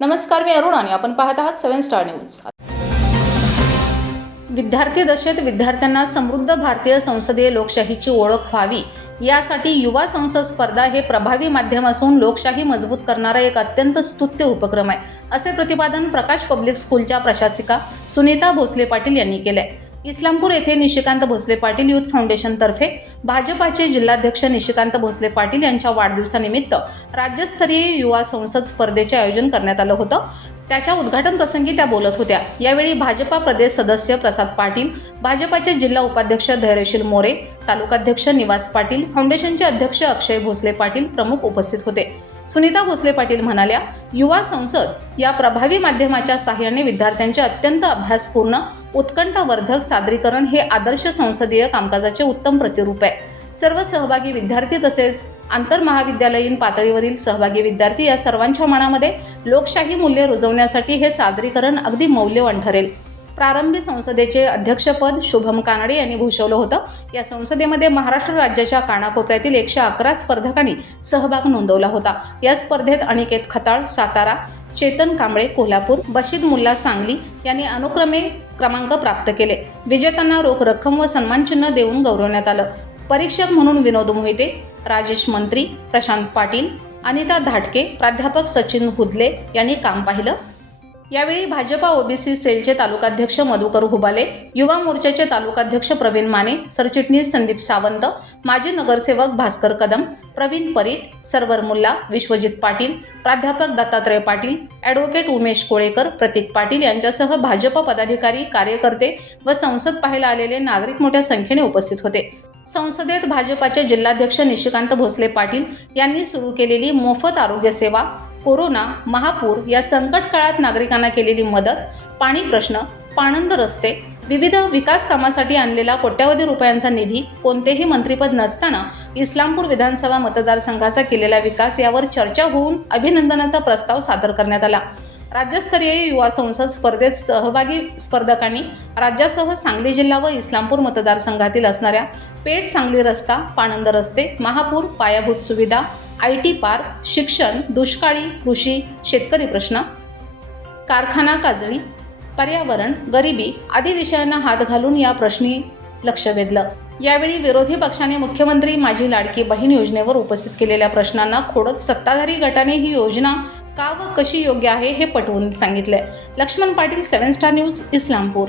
नमस्कार मी अरुण आणि आपण पाहत आहात सेव्हन स्टार न्यूज. विद्यार्थी दशेत विद्यार्थ्यांना समृद्ध भारतीय संसदीय लोकशाहीची ओळख व्हावी यासाठी युवा संसद स्पर्धा हे प्रभावी माध्यम असून लोकशाही मजबूत करणारा एक अत्यंत स्तुत्य उपक्रम आहे असे प्रतिपादन प्रकाश पब्लिक स्कूलच्या प्रशासिका सुनीता भोसले पाटील यांनी केले इस्लामपूर येथे निशिकांत भोसले पाटील युथ फाउंडेशनतर्फे भाजपाचे जिल्हाध्यक्ष निशिकांत भोसले पाटील यांच्या वाढदिवसानिमित्त राज्यस्तरीय युवा संसद स्पर्धेचे आयोजन करण्यात आलं होतं. त्याच्या उद्घाटन प्रसंगी त्या बोलत होत्या. यावेळी भाजपा प्रदेश सदस्य प्रसाद पाटील भाजपाचे जिल्हा उपाध्यक्ष धैर्यशील मोरे तालुकाध्यक्ष निवास पाटील फाउंडेशनचे अध्यक्ष अक्षय भोसले पाटील प्रमुख उपस्थित होते. सुनीता भोसले पाटील म्हणाल्या युवा संसद या प्रभावी माध्यमाच्या सहाय्याने विद्यार्थ्यांचे अत्यंत अभ्यासपूर्ण उत्कंठावर्धक सादरीकरण हे आदर्श संसदीय कामकाजाचे उत्तम प्रतिरूप आहे. सर्व सहभागी विद्यार्थी तसेच आंतरमहाविद्यालयीन पातळीवरील सहभागी विद्यार्थी या सर्वांच्या मनामध्ये लोकशाही मूल्य रुजवण्यासाठी हे सादरीकरण अगदी मौल्यवान ठरेल. प्रारंभी संसदेचे अध्यक्षपद शुभम कानडे यांनी भूषवलं होतं. या संसदेमध्ये महाराष्ट्र राज्याच्या कानाकोपऱ्यातील एकशे अकरा स्पर्धकांनी सहभाग नोंदवला होता. या स्पर्धेत अनिकेत खताळ सातारा चेतन कांबळे कोल्हापूर बशीद मुल्ला सांगली यांनी अनुक्रमे क्रमांक प्राप्त केले. विजेत्यांना रोख रक्कम व सन्मानचिन्ह देऊन गौरवण्यात आलं. परीक्षक म्हणून विनोद मोहिते राजेश मंत्री प्रशांत पाटील अनिता धाटके प्राध्यापक सचिन हुदले यांनी काम पाहिलं. यावेळी भाजपा ओबीसी सेलचे तालुकाध्यक्ष मधुकर हुबाले युवा मोर्चाचे तालुकाध्यक्ष प्रवीण माने सरचिटणीस संदीप सावंत माजी नगरसेवक भास्कर कदम प्रवीण परीट सरवर मुल्ला विश्वजित पाटील प्राध्यापक दत्तात्रय पाटील ॲडव्होकेट उमेश कोळेकर प्रतीक पाटील यांच्यासह भाजप पदाधिकारी कार्यकर्ते व संसद पाहायला आलेले नागरिक मोठ्या संख्येने उपस्थित होते. संसदेत भाजपाचे जिल्हाध्यक्ष निशिकांत भोसले पाटील यांनी सुरू केलेली मोफत आरोग्य सेवा कोरोना महापूर या संकट काळात नागरिकांना केलेली मदत पाणी प्रश्न पाणंद रस्ते विविध विकास कामासाठी आणलेला कोट्यवधी रुपयांचा निधी कोणतेही मंत्रिपद नसताना इस्लामपूर विधानसभा मतदारसंघाचा केलेला विकास यावर चर्चा होऊन अभिनंदनाचा प्रस्ताव सादर करण्यात आला. राज्यस्तरीय युवा संसद स्पर्धेत सहभागी स्पर्धकांनी राज्यासह सांगली जिल्हा व इस्लामपूर मतदारसंघातील असणाऱ्या पेठ सांगली रस्ता पाणंद रस्ते महापूर पायाभूत सुविधा आय टी पार्क शिक्षण दुष्काळी कृषी शेतकरी प्रश्न कारखाना काजळी पर्यावरण गरिबी आदी विषयांना हात घालून या प्रश्नी लक्ष वेधलं. यावेळी विरोधी पक्षाने मुख्यमंत्री माझी लाडकी बहीण योजनेवर उपस्थित केलेल्या प्रश्नांना खोडत सत्ताधारी गटाने ही योजना का व कशी योग्य आहे हे पटवून सांगितले Laxman Patil seven star news Islampur.